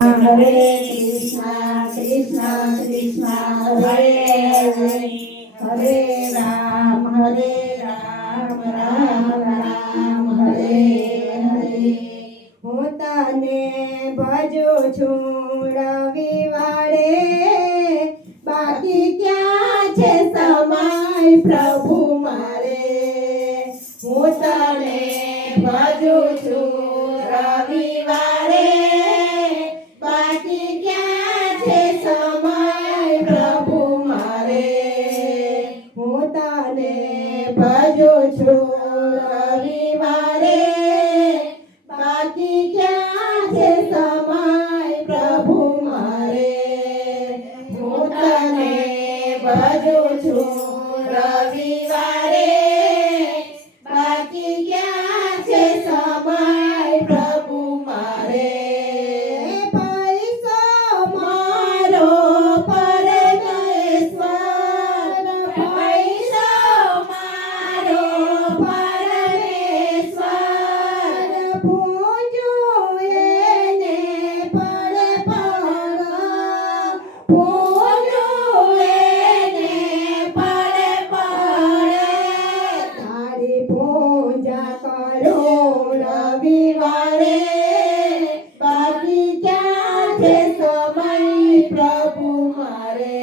Krishna Krishna Hare Hare Hare Ram Ram Ram Hare Hare હું તને ભજું છું રવિવારે બાકી ક્યાં છે સમય પ્રભુ મારે હું તને ભજું છું રવિવારે ભજું છું રવિવારે બાકી ક્યાં છે સમય પ્રભુ મારે હું તને ભજું છું રવિવારે બાકી ક્યાં છે સમય પ્રભુ મારે પૈસો મારો રવિવારે બાકી ક્યાં છે સમય પ્રભુ મારે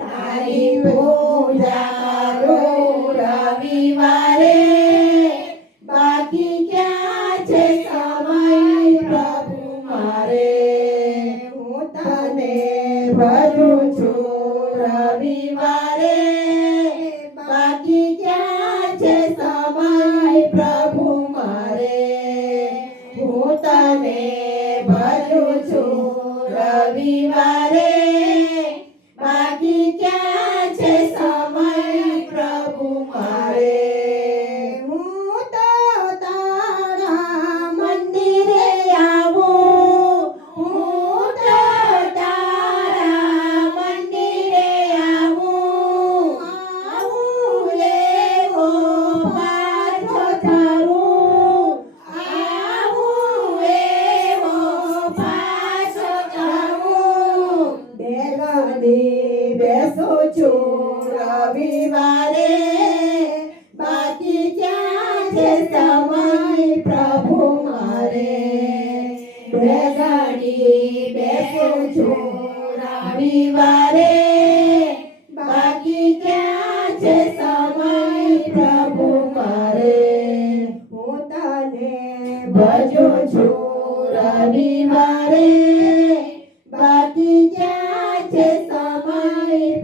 તારી પૂજા કરું રવિવારે બાકી ક્યાં છે સમય પ્રભુ મારે હું તને ભજું છું રવિવારે બાકી ક્યાં છે સમય પ્રભુ હું તને ભજું છું રવિવારે બાકી ક્યાં છે સમય પ્રભુ મારે હું તો તારા મંદિરે આવું હું તો તારા મંદિરે આવું લેવો પાછો થરું બેસું છું રવિવારે બાકી ક્યાં છે સમય પ્રભુ મારે બેસું છું રવિવારે બાકી ક્યાં છે સમય પ્રભુ મારે હું તને ભજું છું રવિવારે બાકી ક્યાં છે સમય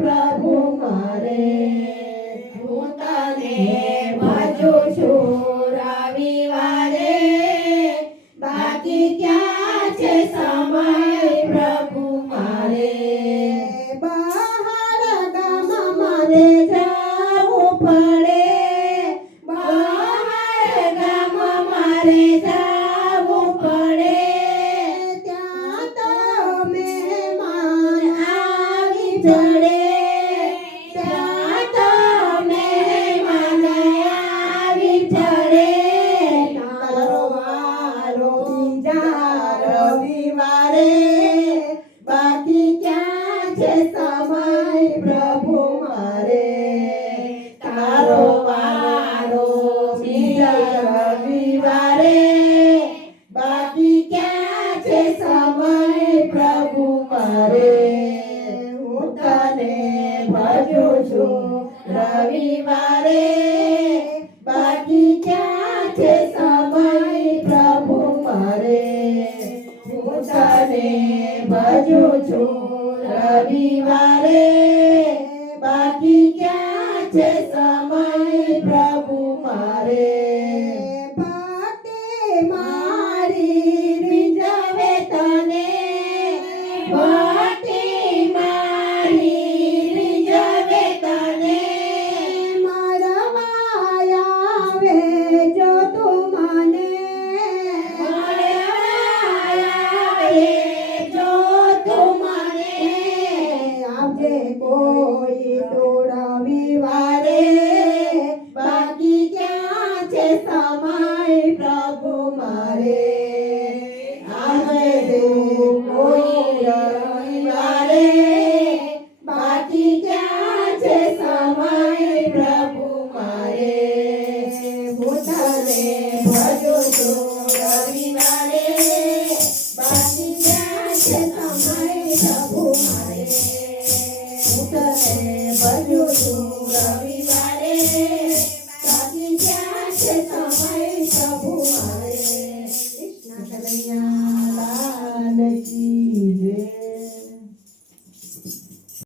પ્રભુ મારે હું તને ભજું છું રવિવારે બાકી ક્યાં છે સમય પ્રભુ મારે બહાર ગામમાં મારે જવું પડે બહાર ગામમાં મારે જવું પડે ત્યાં તો મહેમાન આવી ચડે ત્યાં તો મહેમાન આવી ચડે તારો વારો બીજા રવિવારે બાકી ક્યાં છે સમય પ્રભુ મારે તારો વારો બીજા રવિવારે બાકી ક્યાં છે સમય પ્રભુ મારે હું તને ભજું છું રવિવારે બાકી ક્યાં છે સમય પ્રભુ મારે હું તને ભજું છું રવિવારે બાકી ક્યાં છે સમય પ્રભુ મારે ભક્તિ મારી રીઝવે તને ભક્તિ મારી રીઝવે તને મળવા આવે જો તું મને મળવા આવે જો તું મને આવજે કોઈ તો રવિવારે બાકી ક્યાં છે સમય પ્રભુ મારે આવજે પ્રભુ મારે હું તને ભજું છું રવિવારે બાકી ક્યાં છે સમય પ્રભુ મારે કૃષ્ણ કનૈયા